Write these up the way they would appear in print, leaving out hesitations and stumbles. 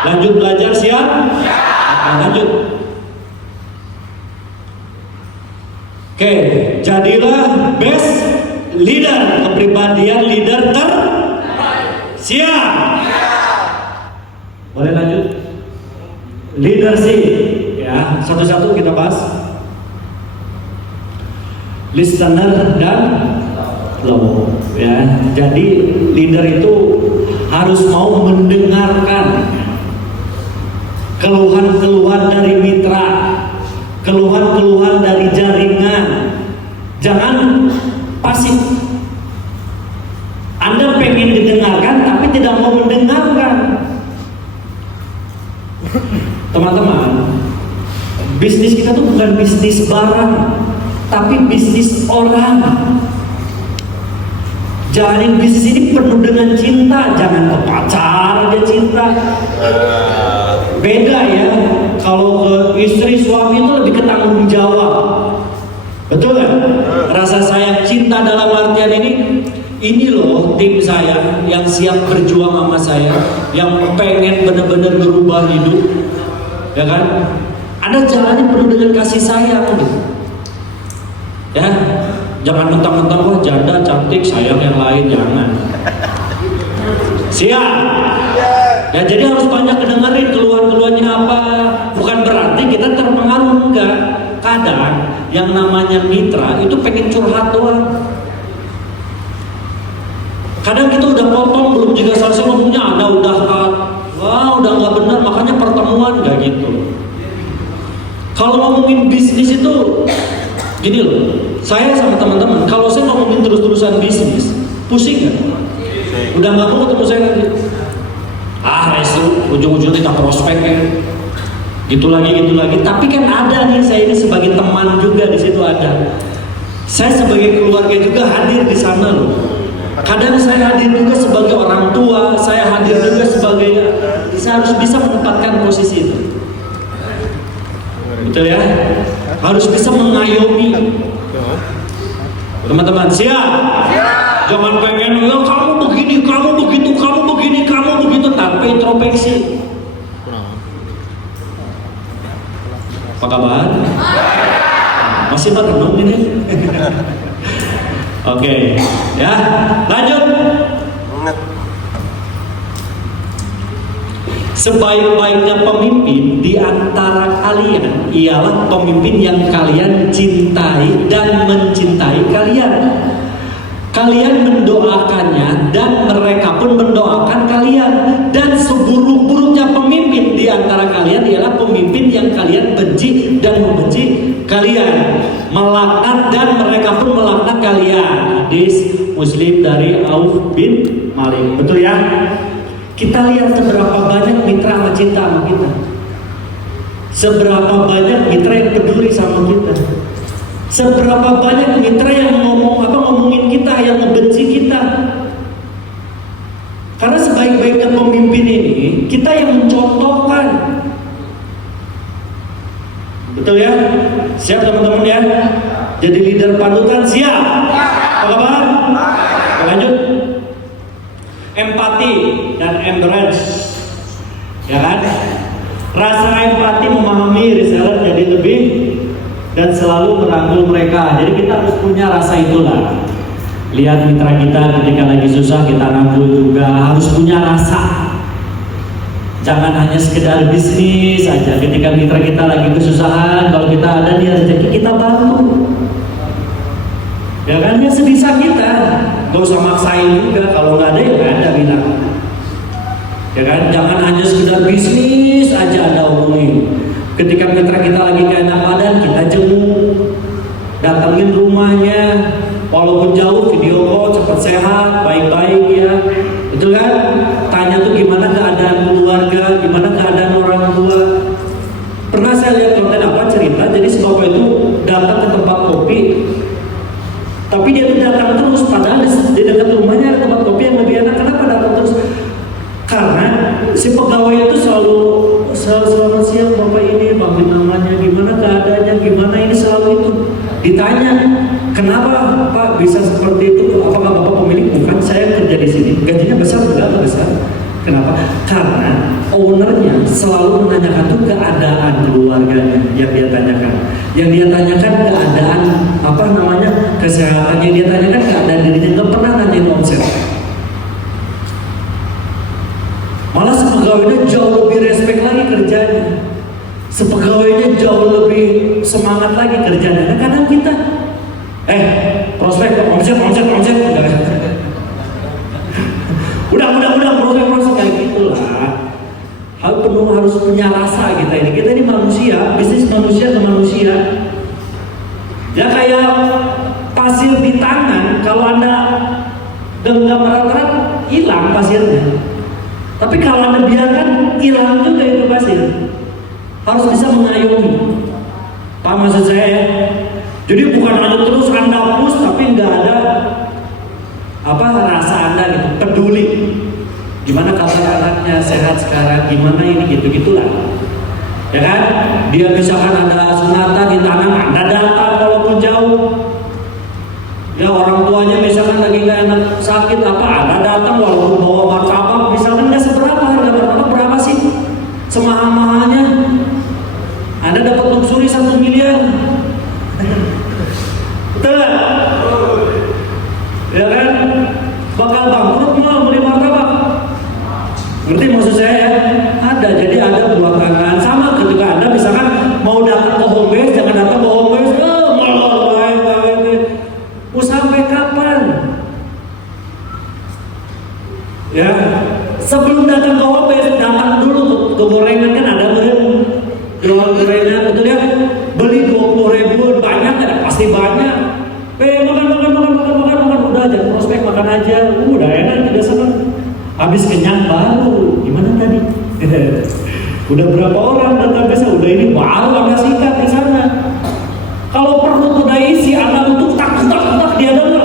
Lanjut belajar, siap? Nah, lanjut. Oke, jadilah best leader, kepribadian leader siap? Boleh lanjut? Leadership, ya, satu-satu kita bahas. Listener dan low, ya. Jadi leader itu harus mau mendengarkan keluhan-keluhan dari mitra, keluhan-keluhan dari jaringan. Jangan pasif. Anda pengen didengarkan tapi tidak mau mendengarkan. Teman-teman, bisnis kita tuh bukan bisnis barang, tapi bisnis orang. Jalanin bisnis ini penuh dengan cinta, jangan ke pacar aja cinta. Beda ya, kalau ke istri suami itu lebih ke tanggung jawab. Betul kan? Rasa sayang cinta dalam artian ini loh tim saya yang siap berjuang sama saya, yang pengen benar-benar berubah hidup, ya kan? Ada jalannya penuh dengan kasih sayang gitu. Ya, jangan mentang-mentang wah janda cantik sayang yang lain, jangan. Siap? Ya, jadi harus banyak kedengerin keluhan-keluhannya apa. Bukan berarti kita terpengaruh, enggak. Kadang yang namanya mitra itu pengen curhat doang. Kadang kita udah potong belum juga selesai ngomongnya, Anda udah wah udah nggak benar, makanya pertemuan nggak gitu. Kalau ngomongin bisnis itu gini loh, saya sama teman-teman, kalau saya ngomongin terus-terusan bisnis, pusing nggak? Udah nggak mau ketemu saya nanti. Itu ujung-ujungnya kita prospek ya. Gitu lagi. Tapi kan ada nih, saya ini sebagai teman juga di situ ada. Saya sebagai keluarga juga hadir di sana loh. Kadang saya hadir juga sebagai orang tua, saya hadir juga sebagai, saya harus bisa menempatkan posisi itu. Betul ya? Harus bisa mengayomi. Teman-teman siap? Jangan pengen, ya kamu begini, kamu begitu, kamu begini, kamu begitu, tanpa introspeksi. Apa kabar? Masih merenung ini? Oke, ya, lanjut. Sebaik-baiknya pemimpin di antara kalian ialah pemimpin yang kalian cintai dan mencintai kalian. Kalian mendoakannya dan mereka pun mendoakan kalian. Dan seburuk-buruknya pemimpin di antara kalian ialah pemimpin yang kalian benci dan membenci kalian, melaknat dan mereka pun melaknat kalian. Hadis Muslim dari Auf bin Malik. Betul ya? Kita lihat seberapa banyak mitra yang cinta sama kita, seberapa banyak mitra yang peduli sama kita, seberapa banyak mitra yang ngomongin kita, yang ngebenci kita. Karena sebaik-baiknya pemimpin ini kita yang mencontohkan. Betul ya? Siap teman-teman ya? Jadi leader panutan siap? Apa kabar? Lanjut. Empati dan embrace, ya kan? Rasa empati memahami reseller jadi lebih dan selalu merangkul mereka. Jadi kita harus punya rasa itulah. Lihat mitra kita ketika lagi susah kita rangkul juga, harus punya rasa. Jangan hanya sekedar bisnis aja. Ketika mitra kita lagi kesusahan, kalau kita ada di rezeki kita bantu. Ya kan, ya sebisa kita. Gak usah maksain juga, kalau nggak ada ya nggak ada bilang. Ya kan, jangan hanya sekedar bisnis aja Anda omongin. Ketika mitra kita lagi kena badan, kita jenguk, datangin rumahnya, walaupun jauh, video call, cepat sehat, baik-baik ya. Betul kan? Tanya tuh gimana keadaan keluarga, gimana keadaan orang tua. Pernah saya lihat konten cerita, jadi si bapak itu datang ke tempat kopi, tapi dia tuh datang terus, padahal di dekat rumahnya ada tempat kopi yang lebih enak. Kenapa datang terus? Karena si pegawai itu selalu selamat siang bapak ini, bapak namanya, gimana keadaannya, gimana ini, selalu itu ditanya. Kenapa Pak bisa seperti itu? Apakah Bapak pemilik? Bukan, saya kerja di sini. Gajinya besar? Enggak besar. Kenapa? Karena ownernya selalu menanyakan tuh keadaan keluarganya yang dia tanyakan. Yang dia tanyakan keadaan kesehatan, yang dia tanyakan keadaan dirinya, nggak pernah nanyain omset. Malah sepegawainya jauh lebih respect lagi kerjanya. Sepegawainya jauh lebih semangat lagi kerjanya. Nah, kadang kita prospek omset. Udah proses kayak gitulah. Harus punya rasa kita ini. Kita ini manusia, bisnis manusia ke manusia. Ya kayak pasir di tangan, kalau Anda genggam erat-erat hilang pasirnya. Tapi kalau Anda biarkan, hilang juga itu pasir. Harus bisa mengayomi. Paham maksud saya ya? Jadi bukan hanya terus Anda push tapi nggak ada rasa Anda gitu, peduli. Gimana kabar anaknya, sehat sekarang, gimana ini, gitu-gitulah. Ya kan? Dia misalkan ada sunatan di tangan, Anda datang walaupun jauh. Ya orang tuanya misalkan lagi nggak enak sakit Anda datang walaupun bawa martabak, misalkan nggak seberapa, harga martabak berapa sih? Semahal-mahalnya. Anda dapat luxury 1 miliar. Betul gak? Ya kan? Bakal bangkrut mau beli martabak. Ngerti maksud saya ya? Ada, jadi ada belakangan. Sama ketika Anda misalkan mau datang ke home base, jangan datang ke home base. Mau sampai kapan? Ya, sebelum datang ke home base, datang dulu ke gorengan, kan ada jual gorengan, betul ya? Beli 20.000, banyak ya? Pasti banyak. Makan, udah aja, prospek makan aja, udah enak, tidak senang. Habis kenyang baru, gimana tadi? Udah berapa orang datang ke sana, udah ini baru Anda sikat di sana. Kalau perut udah isi, Anda untuk tak dia dengar.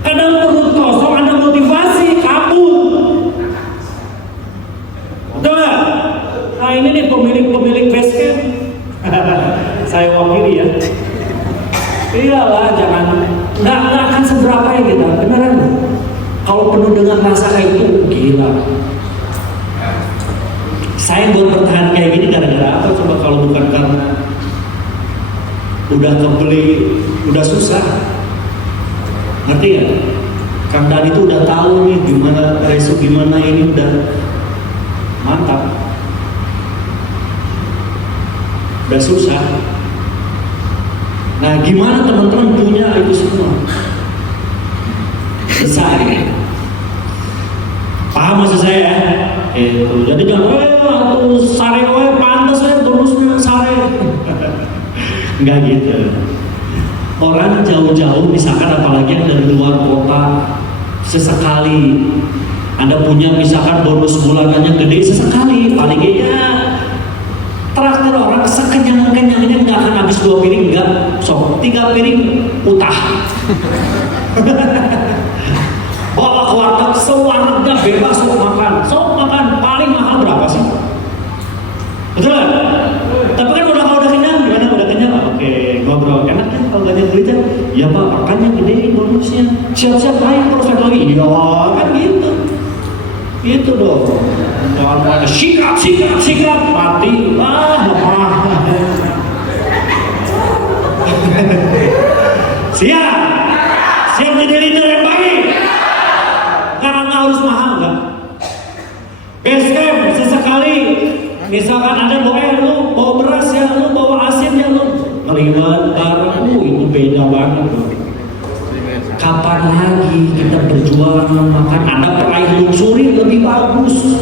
Kadang perut kosong, Anda motivasi, kabur. Betul nggak? Nah ini nih pemilik base camp. Saya wakili ya. Iyalah, nggak akan seberapa ya kita, beneran. Kalau penuh dengan rasa kayak itu, gila. Saya buat bertahan kayak gini gara-gara apa? Coba kalau bukan karena udah kebeli, udah susah. Ngerti ya? Kang Dani itu udah tahu nih gimana resiko, gimana ini, udah mantap. Udah susah. Nah, gimana teman-teman punya itu semua? Besar ya? Paham maksud saya ya? Jadi jangan sare pantas terus sare. Enggak gitu. Orang jauh-jauh misalkan apalagi yang dari luar kota, sesekali Anda punya misalkan bonus bulanannya gede, sesekali paling ya traktir orang sekenyang-kenyangnya, nggak akan habis 2 piring, enggak, 3 piring utah. Bawa ke warteg, sewarga bebas sok makan, paling mahal berapa sih? Betul kan? Tapi kan kalau udah kenyang, gimana? Udah kenyang? Oke, ngobrol, enak kan kalau gak ada duitnya? Ya Pak, makannya gedein bonusnya, siap-siap naik terus lagi. Iya kan gitu. Gitu dong. Jangan ada sikat, mati. Siap jadi leader yang baik. Karena nggak harus mahal kan? Base camp sesekali, misalkan ada lu bawa beras ya, lu bawa asin ya, lu ngeliwat bareng, itu beda banget loh. Kapan lagi kita berjualan makan? Anda peraih luxury lebih bagus.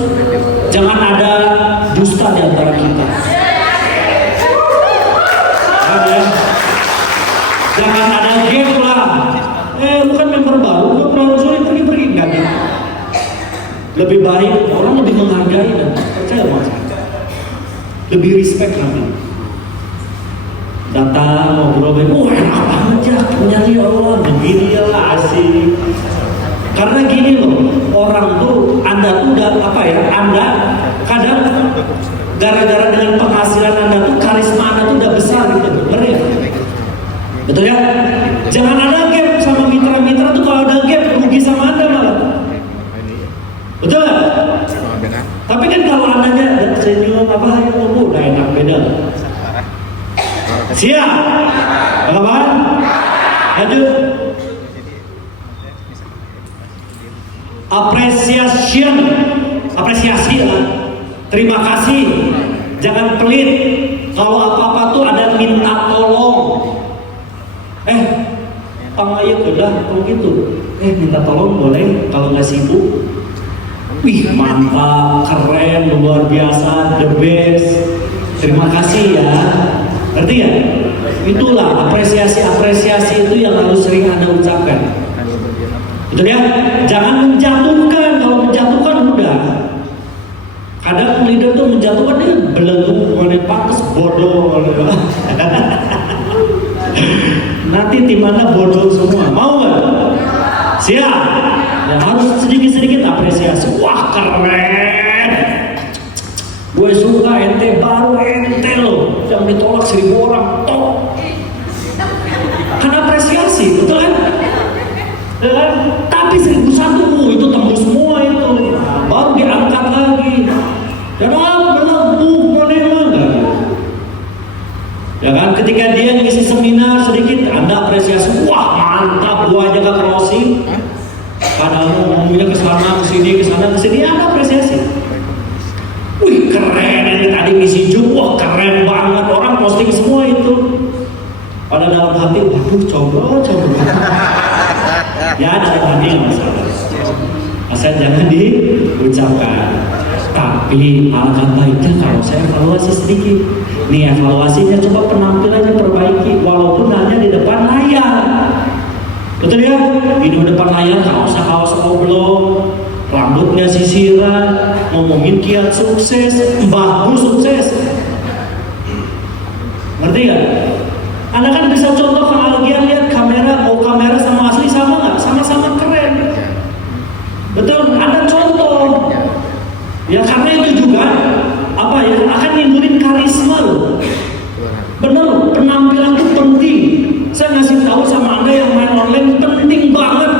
Jangan ada dusta di antara kita. Jangan ada game lah. Bukan member baru, lu peraih luxury pergi nggak gitu. Lebih baik orang lebih menghargai dan percaya mas. Lebih respect nanti. Datang ngobrol, enak banget ya penyanyi Allah, begini ya lah asik. Karena gini loh, orang tuh Anda tuh udah Anda kadang gara-gara dengan penghasilan Anda tuh karisma Anda tuh udah besar gitu, bener ya? Betul ya? Jangan ada gap sama mitra-mitra tuh, kalau ada gap rugi sama Anda malah. Betul gak? Tapi kan kalau Anda senyum apa yang udah enak beda. Siap? Kawan? Lanjut. Apresiasi lah. Terima kasih. Jangan pelit. Kalau apa-apa tuh ada minta tolong. Pangaya udah kalau gitu. Minta tolong boleh kalau nggak sibuk. Wih mantap, keren, luar biasa, the best. Terima kasih ya. Ngerti ya? Itulah apresiasi itu yang harus sering Anda ucapkan. Betul ya? Jangan menjatuhkan. Kalau menjatuhkan udah. Kadang leader tuh menjatuhkan dia belenggu, mana pantas bodoh. Nanti tim Anda bodoh semua. Mau nggak? Siap. Ya, harus sedikit-sedikit apresiasi. Wah keren. Gue suka ente baru ente loh. Yang ditolak 1000 orang. Tok. Kan apresiasi, betul kan? Tapi 1001 itu tembus semua itu. Baru diangkat lagi. Jangan belum enggak. Ya kan? Ketika dia ngisi seminar sedikit, Anda apresiasi. Wah mantap, gua aja gak closing. Kadang ngomongnya ke sana, ke sini, Anda apresiasi. Wih keren ini tadi ngisi Zoom, wah keren banget, orang posting semua itu. Pada dalam hati, waduh coba. Ya dalam hati nggak masalah. Asal jangan diucapkan. Tapi alangkah baiknya kalau saya evaluasi sedikit. Nih evaluasinya coba penampilannya perbaiki, walaupun hanya di depan layar. Betul ya? Di depan layar kaos oblong, rambutnya sisiran, ngomongin kiat sukses, bagus sukses. Ngerti gak? Anda kan bisa contoh kebahagiaan lihat kamera, mau kamera sama asli sama nggak? Sama-sama keren. Betul, Anda contoh. Ya karena itu juga akan nimbulin karisma loh. Bener, penampilan itu penting. Saya ngasih tahu sama Anda yang main online penting banget.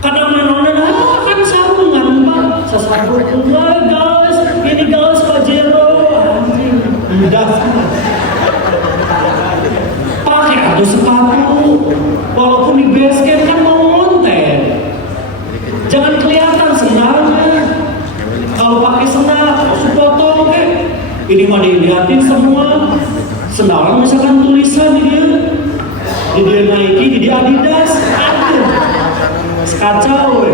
Kadang main online kan sarungan Pak, sesarung enggak guys, ini guys Pajero, udah. Pakai atau sepatu, walaupun di base camp kan mau konten, jangan kelihatan sendalnya. Kalau pakai sendal, harus potong ini mah dilihatin semua. Sendalnya misalkan tulisan di dia Nike, di dia Adidas, aduh, kacau.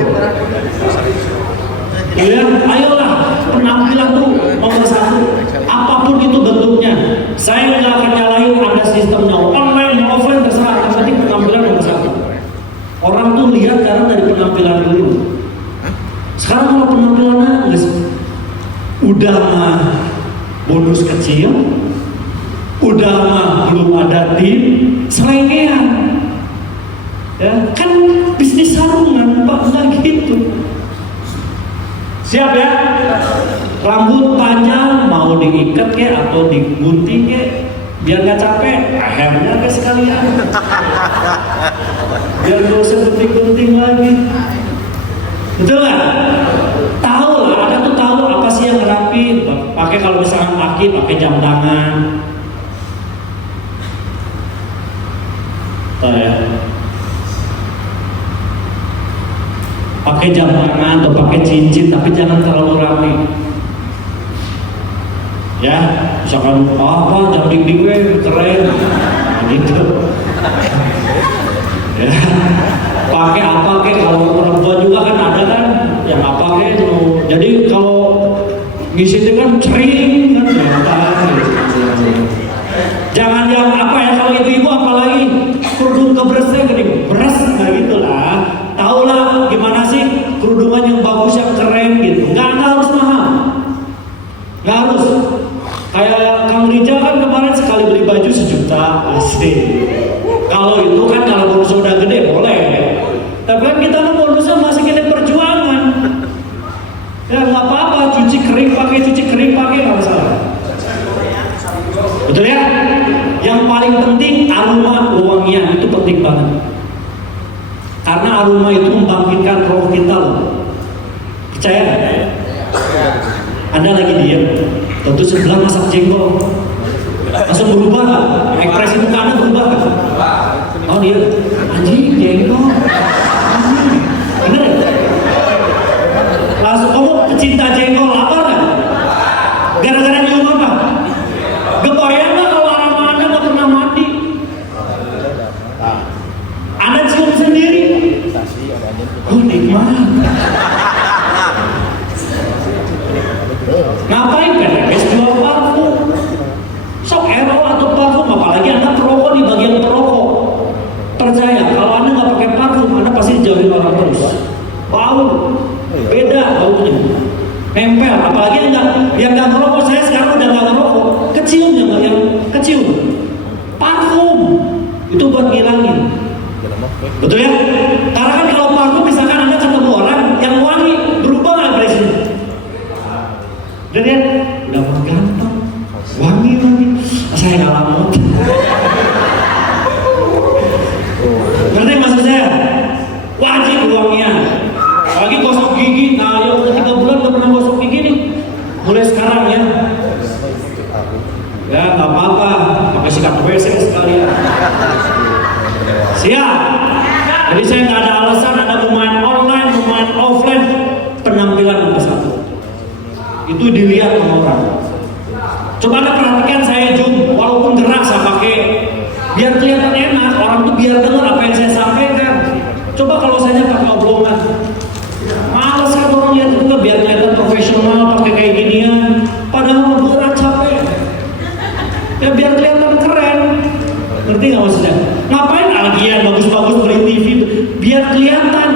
Ya, ayolah penampilan tuh nomor 1. Apapun itu bentuknya, saya nggak akan nyalahin Anda sistemnya online, offline terserah. Yang penting penampilan nomor 1. Orang tuh lihat karena dari penampilan dulu. Sekarang kalau penampilannya udah mah bonus kecil, udah mah belum ada tim, selengean. Ya, kan bisnis sarungan Pak, nggak gitu. Siap ya? Rambut panjang mau diikat atau digunting biar nggak capek, akhirnya sekalian. Biar nggak usah gunting-gunting lagi. Betul nggak? Tahu lah, Anda tuh tahu apa sih yang rapi. Pakai kalau misalkan laki pakai jam tangan. Tahu ya? Pakai jam tangan atau pakai cincin, tapi jangan terlalu rapi. Ya, misalkan apa jam dinding gue keren, gitu. Ya, pakai apa kalau perempuan juga kan ada kan, yang apa tuh. Jadi kalau ngisi itu kan sering kan, jangan yang apa ya kalau ibu-ibu apalagi kerudung keberesnya gini, beres nggak gitulah. Tahulah gimana sih kerudungan yang bagus yang keren gitu. Nggak harus mahal, nggak harus. Kayak Kang Rijal kan kemarin sekali beli baju 1 juta asli. Kalau itu kan kalau bonusnya udah gede boleh. Tapi kan kita kan bonusnya masih gede perjuangan. Ya nggak apa-apa, cuci kering pakai nggak masalah. Betul ya? Yang paling penting aroma wangian itu penting banget. Karena aroma itu membangkitkan roh kita loh. Percaya nggak? Anda lagi diam. tentu sebelah masak jengkol, langsung berubah kan? Ekspresi mukanya berubah kan? Oh dia, anjing jengkol, bener ya? Langsung kamu pecinta jengkol lapar kan? Gara-gara nyium apa? Kebayang nggak kalau anak anda nggak pernah mandi? Anda cium sendiri, oh nikmat. Ngapain PNS jual parfum? Sok erol atau parfum, apalagi anda perokok di bagian perokok. Percaya, kalau anda nggak pakai parfum, anda pasti dijauhin orang terus. Bau, beda baunya, nempel. Apalagi yang nggak ngerokok, saya sekarang udah nggak ngerokok, kecium yang kecium. Parfum itu buat ngilangin, betul ya? Karena kan kalau parfum misalkan anda ketemu orang yang wangi, berubah nggak impresinya? Dan ya, udah mah ganteng, wangi, saya nggak lama. Ngerti maksud saya? Wajib wangian. Lagi gosok gigi, nah ya udah 3 bulan udah pernah gosok gigi nih. Mulai sekarang ya. Ya nggak apa-apa, pakai sikat WC sekalian. Siap. Jadi saya nggak ada alasan ada pemain online, pemain offline, penampilan nomor 1. Itu dilihat sama orang. Coba anda perhatikan saya Jum, walaupun gerak saya pakai biar kelihatan enak, orang tuh biar dengar apa yang saya sampaikan. Coba kalau saya pakai omongan, males kan orang lihat juga biar kelihatan profesional pakai kayak ginian, padahal berat capek. Ya biar kelihatan keren. Ngerti nggak maksudnya? Ngapain agian bagus-bagus beli TV? Biar kelihatan.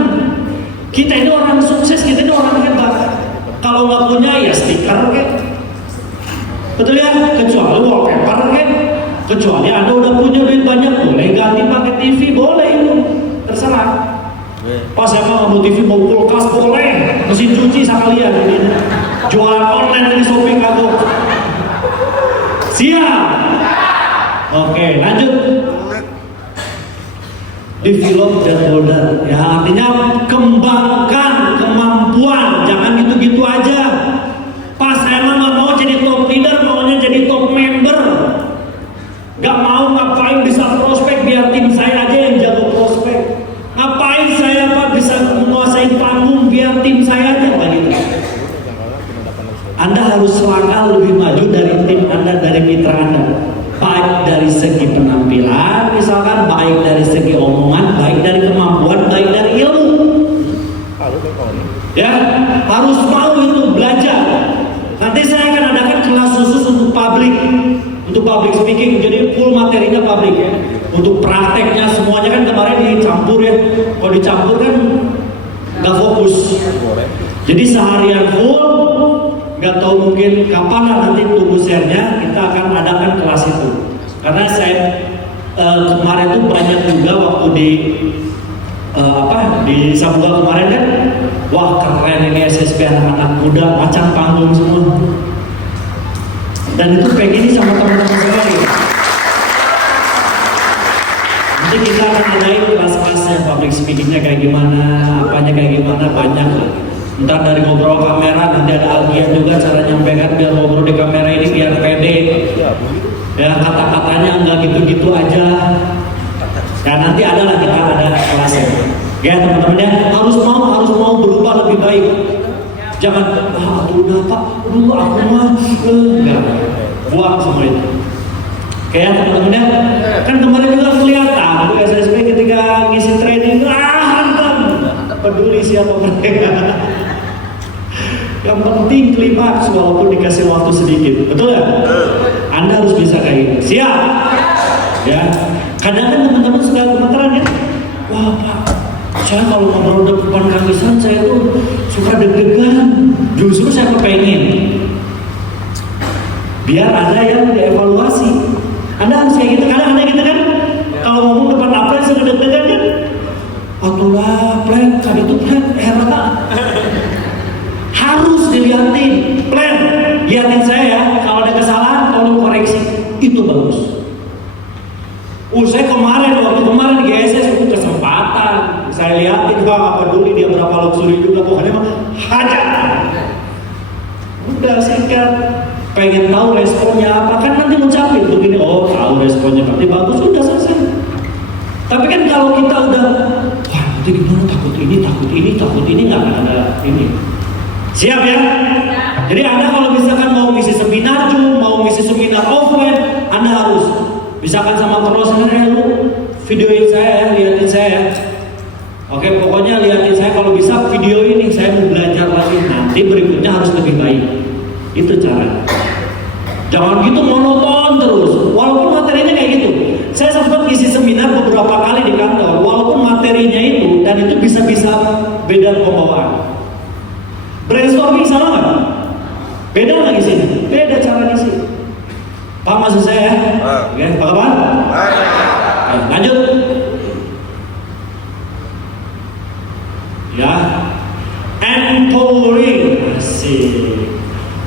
Kita ini orang sukses, kita ini orang hebat. Kalau nggak punya ya stiker kan, betul ya? Kecuali wallpaper kan, kecuali anda udah punya duit banyak, boleh ganti pakai TV, boleh itu, terserah. Pas saya mau TV, mau kulkas, boleh, mesin cuci sekalian, jualan online di Shopee kagok. Siap? Oke, lanjut. Develop dan modal, ya artinya kembangkan kemampuan, jangan gitu-gitu aja. Pas saya nggak mau jadi top leader, maunya jadi top member. Gak mau ngapain bisa prospek, biar tim saya aja yang jago prospek. Ngapain saya Pak bisa menguasai panggung, biar tim saya aja begitu. Anda harus selangkah lebih maju dari tim Anda, dari mitra Anda. Baik dari segi penampilan, misalkan, baik dari segi omongan, baik dari kemampuan, baik dari ilmu. Ya, harus mau itu belajar. Nanti saya akan adakan kelas khusus untuk public speaking. Jadi full materinya public ya. Untuk prakteknya semuanya kan kemarin dicampur ya. Kalau dicampur kan nggak fokus. Jadi seharian full, nggak tahu mungkin kapan nanti tunggu share-nya, kita akan adakan kelas itu. Karena saya kemarin tuh banyak juga waktu di Sambuga kemarin kan, wah keren ini SSP anak-anak muda, macam panggung semua. Dan itu kayak gini sama teman-teman sekali. Nanti kita akan adain kelas-kelasnya, public speaking-nya kayak gimana, apanya kayak gimana, banyak lah. Ntar dari ngobrol kamera, nanti ada Algian juga cara nyampaikan biar ngobrol di kamera ini biar pede. Ya kata-katanya nggak gitu-gitu aja. Dan nanti kita ada kelasnya. Ya teman-teman ya, harus mau berubah lebih baik. Jangan, udah Pak, dulu aku mah enggak. Buang semua itu. Kayak teman-teman ya, kan kemarin juga kelihatan di SSP ketika ngisi training, hantam, peduli siapa mereka. Yang penting klimaks walaupun dikasih waktu sedikit, betul ya? Anda harus bisa kayak gitu. Siap? Ya. Kadang kan teman-teman suka gemeteran ya. Wah Pak, saya kalau ngobrol depan kangisan saya tuh suka deg-degan. Justru saya kepengen biar ada yang dievaluasi. Anda harus kayak gitu. Kadang Anda gitu kan? Kalau ngomong depan apa suka deg-degan kan? Atulah, plan, kan itu plan, heran. Harus dilihatin, plan, lihatin saya kalau ada kesalahan, tolong koreksi, itu bagus. Saya waktu kemarin di GSS itu kesempatan, saya lihatin Pak, apa peduli dia berapa luxury juga, pokoknya mah hajar. Udah sikat, pengen tahu responnya apa, kan nanti ngucapin begini, oh tahu responnya berarti bagus, udah selesai. Tapi kan kalau kita udah, wah nanti gimana, takut ini nggak akan ada ini. Siap ya? Jadi Anda kalau misalkan mau ngisi seminar Zoom, mau ngisi seminar offline, Anda harus misalkan sama terus lu videoin saya ya, liatin saya ya. Oke, pokoknya liatin saya, kalau bisa video ini saya mau belajar lagi, nanti berikutnya harus lebih baik. Itu cara. Jangan gitu monoton terus. Walaupun materinya kayak gitu. Saya sempat ngisi seminar beberapa kali di kantor. Walaupun materinya itu dan itu bisa-bisa beda pembawaan. Brainstorming sama nggak? Beda nggak ngisinya? Beda cara ngisi. Paham maksud saya ya? Oke, Pak Kapan? Lanjut. Ya, empowering, asik.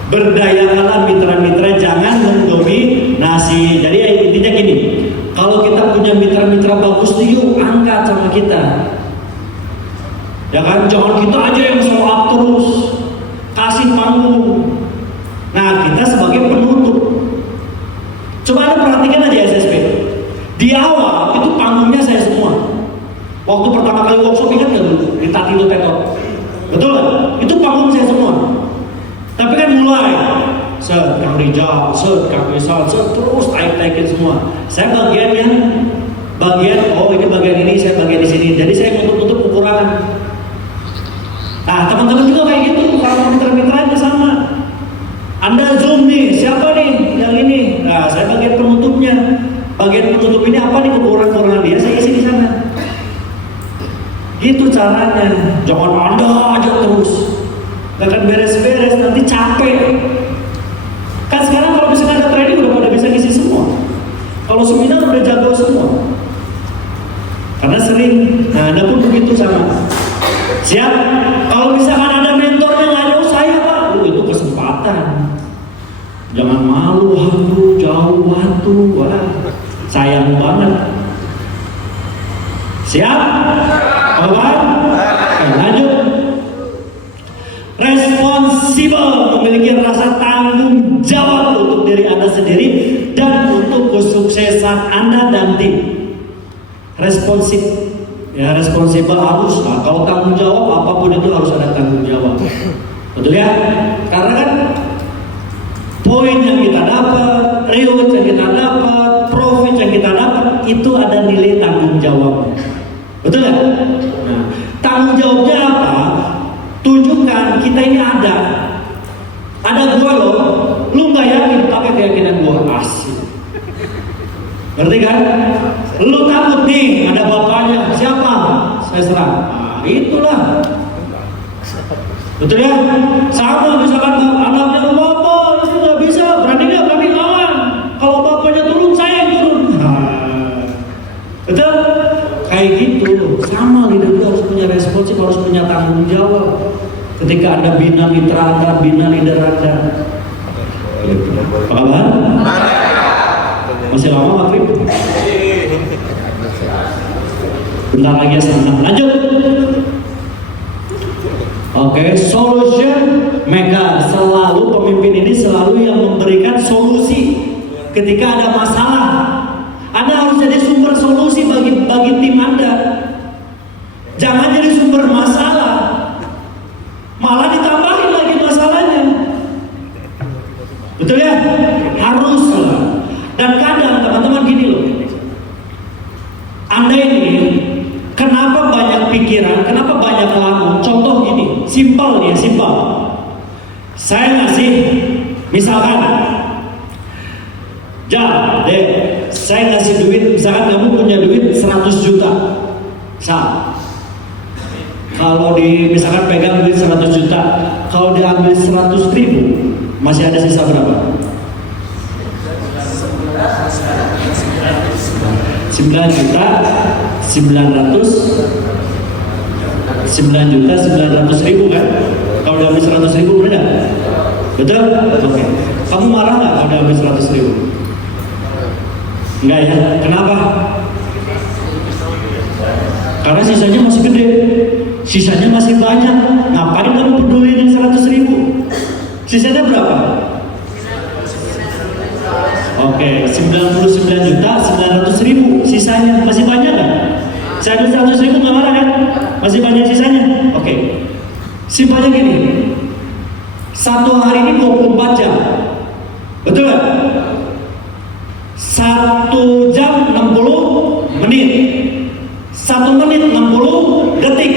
Berdayakanlah mitra-mitra, jangan mendominasi. Jadi intinya gini, kalau kita punya mitra-mitra bagus tuh yuk angkat sama kita. Ya kan, jangan kita aja yang show up terus, kasih panggung. Nah, kita sebagai penutup. Coba Anda perhatikan aja SSP. Di awal itu panggungnya saya semua. Waktu pertama kali workshop ingat nggak dulu di Tatilo Tetot? Betul kan? Itu panggung saya semua. Tapi kan mulai Kang Rijal, Kang Wisal, terus naik-naikin semua. Saya bagian, oh ini bagian ini, saya bagian di sini. Jadi saya nutup kekurangan. Nah, teman-teman juga kayak gitu, kalau mitra-mitranya sama. Anda Zoom nih, siapa nih yang ini? Nah, saya bagian penutupnya. Bagian penutup ini apa nih kekurangan dia? Saya isi di sana. Itu caranya. Jangan Anda aja terus. Gak akan beres-beres, nanti capek. Kan sekarang kalau misalnya ada training udah pada bisa ngisi semua. Kalau seminar udah jago semua. Karena sering, nah Anda pun begitu sama. Siap? Kalau misalkan ada mentornya nggak jauh saya Pak, itu kesempatan. Jangan malu, jauh waktu, wah sayang banget. Siap? Apa? Lanjut. Responsibel, memiliki rasa tanggung jawab untuk diri Anda sendiri dan untuk kesuksesan Anda dan tim. Responsif, ya responsibel harus. Nah, kalau tanggung jawab apapun itu harus ada tanggung jawab. Betul ya? Karena kan poin yang kita dapat, reward yang kita dapat, profit yang kita dapat itu ada nilai tanggung jawab. Betul ya? Nah, tanggung jawabnya apa? Tunjukkan kita ini ada gua loh, lu nggak yakin apa keyakinan gua asli. Ngerti kan? Lu takut nih ada bapaknya, siapa? Saya serang. Nah, itulah. Betul ya? Sama misalkan anaknya bapak, itu nggak bisa, berani lawan. Kalau bapaknya turun, saya yang turun. Nah, betul? Kayak gitu. Sama leader itu harus punya responsif, harus punya tanggung jawab. Ketika Anda bina mitra Anda, bina leader Anda. Apa kabar? Masih lama maghrib? Bentar lagi ya, sama-sama. Lanjut. Oke, solution maker. Selalu pemimpin ini selalu yang memberikan solusi ketika ada masalah. Anda harus jadi sumber solusi bagi tim Anda. Jangan jadi sumber masalah, malah ditambahin lagi masalahnya. Betul ya? Harus lah. Dan kadang teman-teman gini loh, Anda ini kenapa banyak pikiran, kenapa banyak lagu? Contoh gini, simpel ya, simpel. Saya ngasih, misalkan, saya ngasih duit, misalkan kamu punya duit 100 juta. Kalau misalkan pegang duit 100 juta, kalau diambil 100 ribu, masih ada sisa berapa? 9 juta 900 ribu kan? Kalau diambil 100 ribu benar? Betul? Oke. Kamu marah nggak kalau diambil 100 ribu? Enggak ya? Kenapa? Karena sisanya masih gede, sisanya masih banyak. Ngapain kamu peduliin yang 100 ribu? Sisanya berapa? Oke, 99.900.000 sisanya masih banyak kan? 100.000 nggak marah kan? Masih banyak sisanya. Oke, simpelnya gini, satu hari ini 24 jam, betul kan? 1 jam 60 menit, 1 menit 60 detik.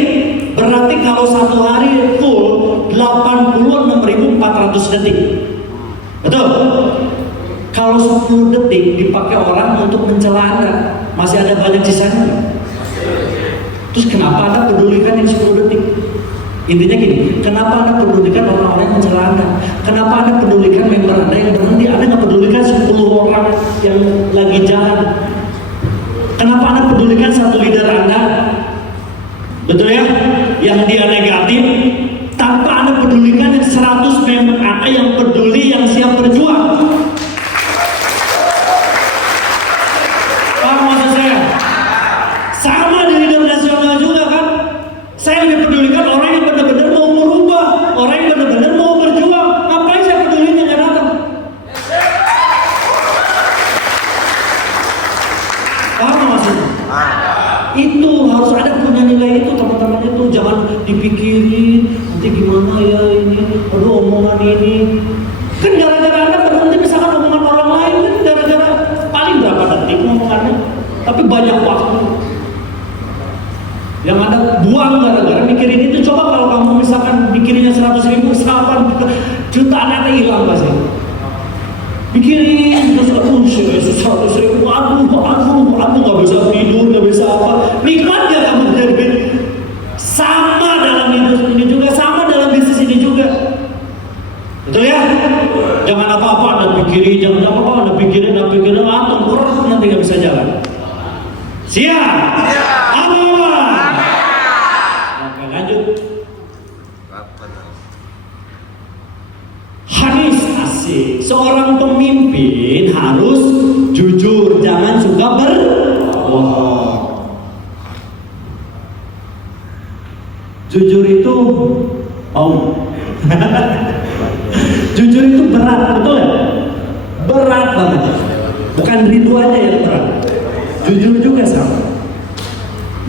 Berarti kalau satu hari full 86.400 detik, betul? Kalau 10 detik dipakai orang untuk mencela Anda, masih ada banyak sisanya. Terus kenapa Anda pedulikan yang 10 detik? Intinya gini, kenapa Anda pedulikan orang-orang yang mencela Anda? Kenapa Anda pedulikan member Anda yang berhenti? Anda nggak pedulikan 10 orang yang lagi jalan. Kenapa Anda pedulikan satu leader Anda? Betul ya? Yang dia negatif, tanpa Anda pedulikan 100 member Anda yang peduli, yang siap berjuang. Sama di leader nasional juga kan. Saya lebih pedulikan orang yang benar-benar mau merubah, orang yang benar-benar mau berjuang. Ngapain saya peduli yang datang? Paham maksudnya? Itu harus ada punya nilai itu, teman-teman itu. Jangan dipikirin nanti gimana ya ini, aduh omongan ini. Kan gara-gara Anda berhenti misalkan omongan orang lain, kan gara-gara paling berapa detik omongannya, tapi banyak waktu yang Anda buang gara-gara mikirin itu. Coba kalau kamu misalkan mikirinnya 100.000, 8 jutaan Anda hilang pasti. Mikirin terus, aduh 100.000, aduh nggak bisa tidur, nggak bisa apa. Nikmat ya kamu jadi. Sama dalam hidup ini juga, sama dalam bisnis ini juga. Betul ya? Jangan apa-apa Anda pikirin, jangan apa-apa Anda pikirin, langsung berat nanti nggak bisa jalan. Siap? Amin. Hadis asik, seorang pemimpin harus jujur, jangan suka berbohong. Jujur itu jujur itu berat, betul ya? Berat banget. Bukan rindu aja yang berat, jujur juga sama.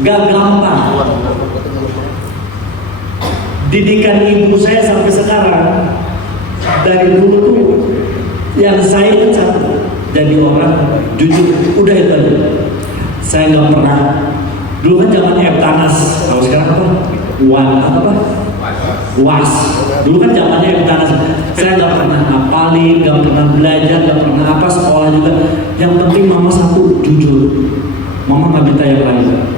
Gak gampang. Didikan ibu saya sampai sekarang, dari dulu tuh yang saya ingat jadi orang jujur, udah itu aja. Saya nggak pernah, dulu kan zamannya Eptanas, kalau sekarang apa? Was. Dulu kan zamannya Eptanas. Saya nggak pernah ngapalin, nggak pernah belajar, nggak pernah apa, sekolah juga. Yang penting mama satu, jujur. Mama nggak minta yang lain.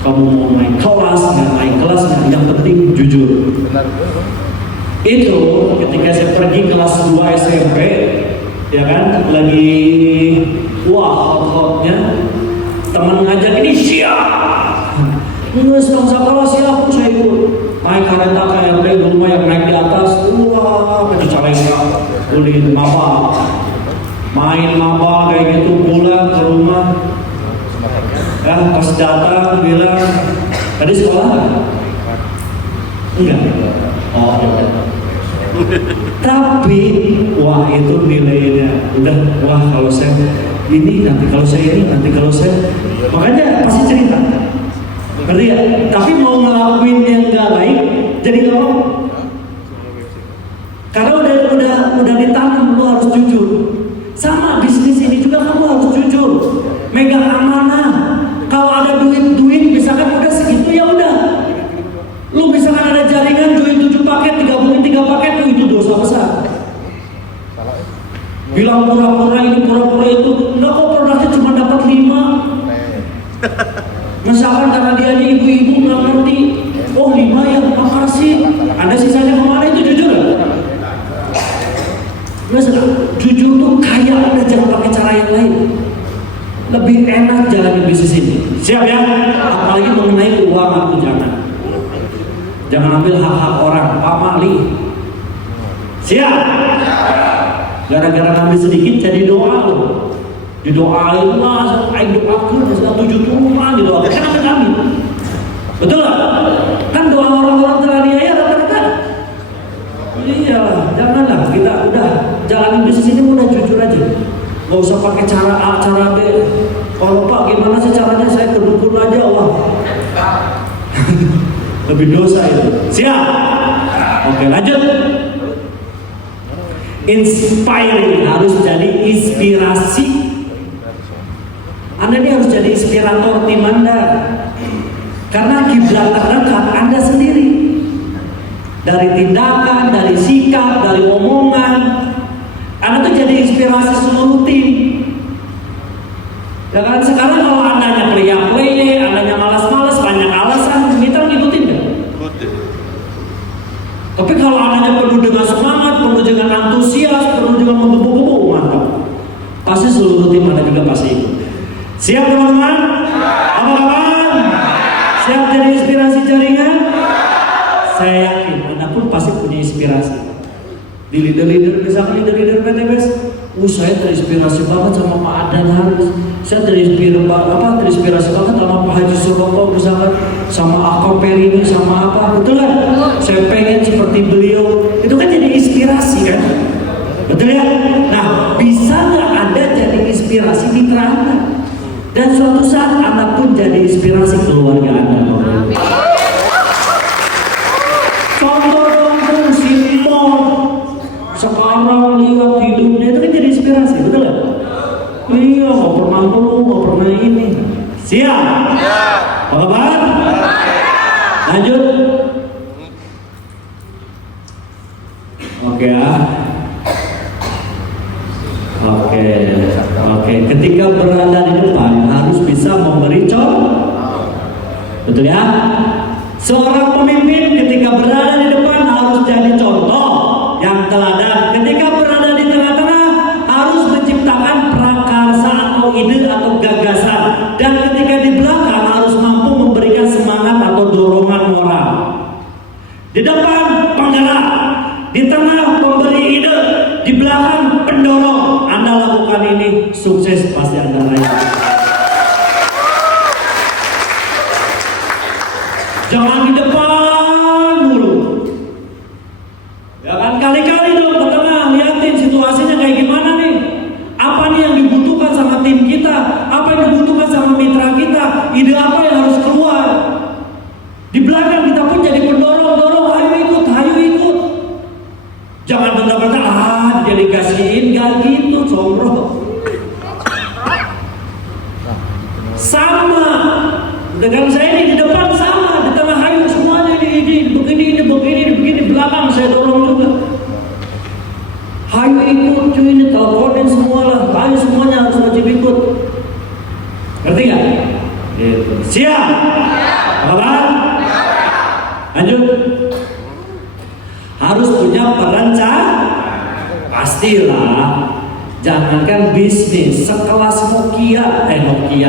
Kamu mau naik kelas, nggak naik kelas, yang penting jujur. Itu ketika saya pergi kelas 2 SMP, ya kan, lagi hot-hotnya, teman ngajak ini siap. Sedang sekolah siap, saya ikut. Naik kereta KRT, rumah yang naik di atas, kecuali beli maba, main maba kayak gitu, pulang ke rumah. Ya, pas datang bilang, tadi sekolah nggak? Enggak. Oh, ya. Tapi, wah itu nilainya udah, wah kalau saya ini nanti, kalau saya ini nanti, kalau saya, makanya pasti cerita. Ngerti ya? Tapi mau ngelakuin yang nggak baik, jadi nggak mau. Karena udah ditanam, lu harus jujur. Sama bisnis ini juga kamu harus jujur, megang amanah. Kalau ada duit misalkan udah segitu ya udah. Lu misalkan ada jaringan duit 7 paket, digabungin 3 paket, itu dosa besar. Bilang pura-pura ini, pura-pura itu, enggak kok produknya cuma dapat 5. Misalkan karena dia ini ibu-ibu nggak ngerti, oh 5 ya, makasih. Ada sisanya kemana, itu jujur ya? Jujur tuh kaya, Anda jangan pakai cara yang lain. Lebih enak jalanin bisnis ini. Siap ya? Apalagi mengenai keuangan tuh jangan ambil hak-hak orang, Pak Mali. Siap? Gara-gara ngambil sedikit jadi doa loh. Didoain lah, ayo doakan 7 Tuhan didoakan. Kan ada kami. Betul lah? Kan doa orang-orang teraniaya rata-rata. Iya, janganlah kita udah jalanin bisnis ini udah jujur aja. Gak usah pakai cara A, cara B. Kalau Pak gimana sih caranya, saya ke dukun aja, wah. Lebih dosa itu. Siap? Oke, lanjut. Inspiring, harus jadi inspirasi. Anda ini harus jadi inspirator tim Anda. Karena kiblat terdekat Anda sendiri. Dari tindakan, dari sikap, dari omongan, Anda tuh jadi inspirasi seluruh tim. Ya kan, sekarang kalau Andanya play-play, Andanya malas-malas, banyak alasan, kita ngikutin kan? Tapi kalau Andanya penuh dengan semangat, penuh dengan antusias, penuh dengan menggebu-gebu, mantap. Pasti seluruh tim Anda juga pasti ikut. Siap teman-teman? Apa kabar? Siap jadi inspirasi jaringan? Saya yakin Anda pun pasti punya inspirasi. Di leader-leader, misalkan leader-leader PTBS, saya terinspirasi banget sama Pak Adan Haris. Saya terinspirasi banget sama Pak Haji Suroto, misalkan sama Akor Perini, sama apa, betul kan? Saya pengen seperti beliau. Itu kan jadi inspirasi kan? Betul ya? Nah, bisa nggak Anda jadi inspirasi di Anda? Dan suatu saat Anda pun jadi inspirasi keluarga Anda. Contoh dong, Simon sekarang lihat hidupnya itu kan jadi inspirasi, betul nggak? Iya, nggak pernah ngeluh, nggak pernah ini. Siap? Apa kabar? Lanjut. Oke ya. Oke. Ketika berada di depan harus bisa memberi contoh. Betul ya? Seorang pemimpin ketika berada di depan harus jadi contoh yang teladan. Ketika berada di tengah-tengah harus menciptakan prakarsa atau ide atau gagasan. Dan ketika di belakang harus mampu memberikan semangat atau dorongan moral. Di depan penggerak, di tengah pemberi ide, di belakang pendorong. Anda lakukan ini, sukses pasti Anda raih. Jangan di depan mulu. Ya kan, kali-kali dong ke tengah, liatin situasinya kayak gimana nih. Apa nih yang dibutuhkan sama tim kita? Apa yang dibutuhkan sama mitra kita? Ide apa yang harus keluar? Di belakang kita pun jadi pendorong-dorong, ayo ikut. Jangan benar-benar delegasiin, gak gitu, combro. Sama dengan saya ini di depan sama, di tengah ayo semuanya ini begini, belakang saya dorong juga. Ayo ikut cuy, ini teleponin semua lah, ayo semuanya harus wajib ikut. Ngerti gak? Siap? Apa? Lanjut. Harus punya perencana. Pastilah. Jangankan bisnis sekelas Nokia,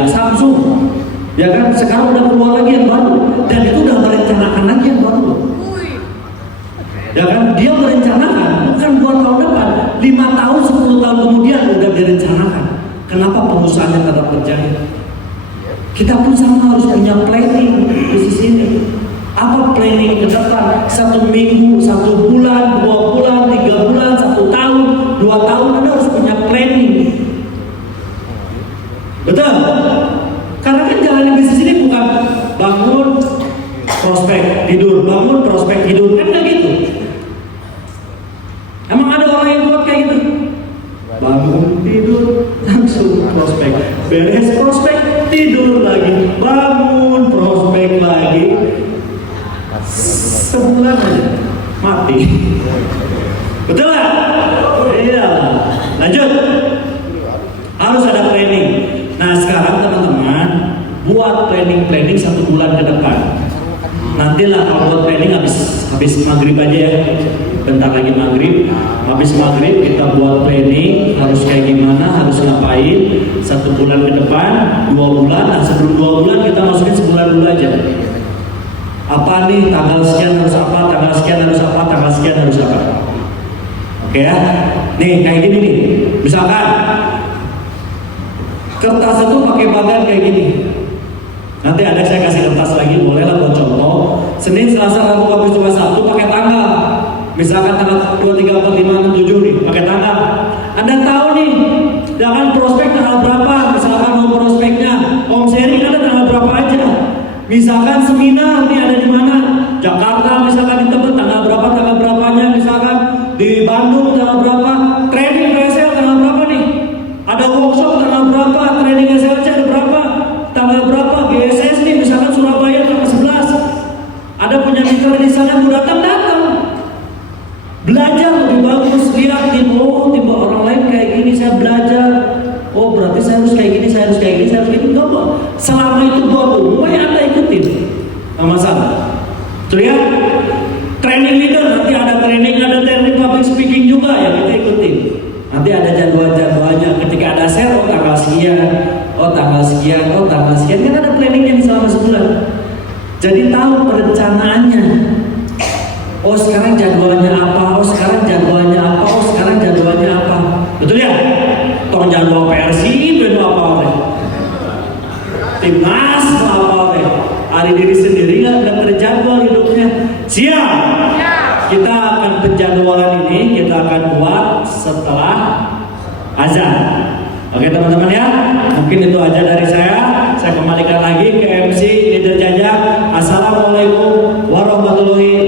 Samsung. Ya kan, sekarang udah keluar lagi yang baru. Dan itu udah merencanakan lagi yang baru. Ya kan, dia merencanakan bukan buat tahun depan, 5 tahun, 10 tahun kemudian udah direncanakan. Kenapa pengusahanya tetap berjaya? Kita pun sama harus punya planning di sini. Apa planning ke depan? 1 minggu, 1 bulan, 2 bulan, 3 bulan, 1 tahun, 2 tahun. Anda harus punya planning. Betul? Karena kan jalan bisnis ini bukan bangun, prospek, tidur, bangun, prospek, tidur. Kan nggak gitu. Emang ada orang yang buat kayak gitu? Bangun, tidur, langsung prospek. Beres prospek, tidur lagi. Bangun, prospek lagi. Sebulan aja mati. Betul lah? Iya. Lanjut. Harus ada planning. Nah sekarang teman-teman buat planning 1 bulan ke depan. Nantilah kalau buat planning habis maghrib aja ya. Bentar lagi maghrib. Habis maghrib kita buat planning harus kayak gimana, harus ngapain 1 bulan ke depan, 2 bulan. Nah sebelum 2 bulan kita masukin sebulan dulu aja. Apa nih, tanggal sekian harus apa, tanggal sekian harus apa, tanggal sekian harus apa. Oke ya. Nih kayak gini nih. Misalkan kertas itu pakai bagan kayak gini. Nanti ada saya kasih kertas lagi, bolehlah buat contoh. Senin, Selasa, Rabu, Kamis, Jumat, Sabtu pakai tanggal. Misalkan tanggal 2, 3, 4, 5, 6, 7 nih, pakai tanggal. Anda tahu nih, jangan tanggal berapa, misalkan om prospeknya, om sharing ada tanggal berapa aja. Misalkan seminar nih ada di mana, Jakarta misalkan di Tebet tanggal berapanya, misalkan di Bandung tanggal berapa, training presale tanggal berapa nih, ada workshop tanggal berapa, training SLC ada berapa, tanggal berapa, GSS nih misalkan Surabaya tanggal 11, ada punya mitra di sana mau datang, belajar lebih bagus, lihat tim orang lain kayak gini, saya belajar. Oh berarti saya harus kayak gini, saya harus kayak gini, saya harus kayak gini. Enggak, selama itu buat umum Anda ikutin, nggak masalah. Tuh ya, training leader nanti ada training public speaking juga yang kita ikutin. Nanti ada jadwalnya. Ketika ada share, oh tanggal sekian, kan ada planning yang selama sebulan. Jadi tahu perencanaannya. Oh sekarang jadwalnya apa? Betul ya? Tong jadwal Persib itu apa? Timnas apa? Hari diri sendiri nggak terjadwal hidupnya. Siap? Kita akan penjadwalan ini kita akan buat setelah azan. Oke teman-teman ya, mungkin itu aja dari saya. Saya kembalikan lagi ke MC Leader Jajak. Assalamualaikum warahmatullahi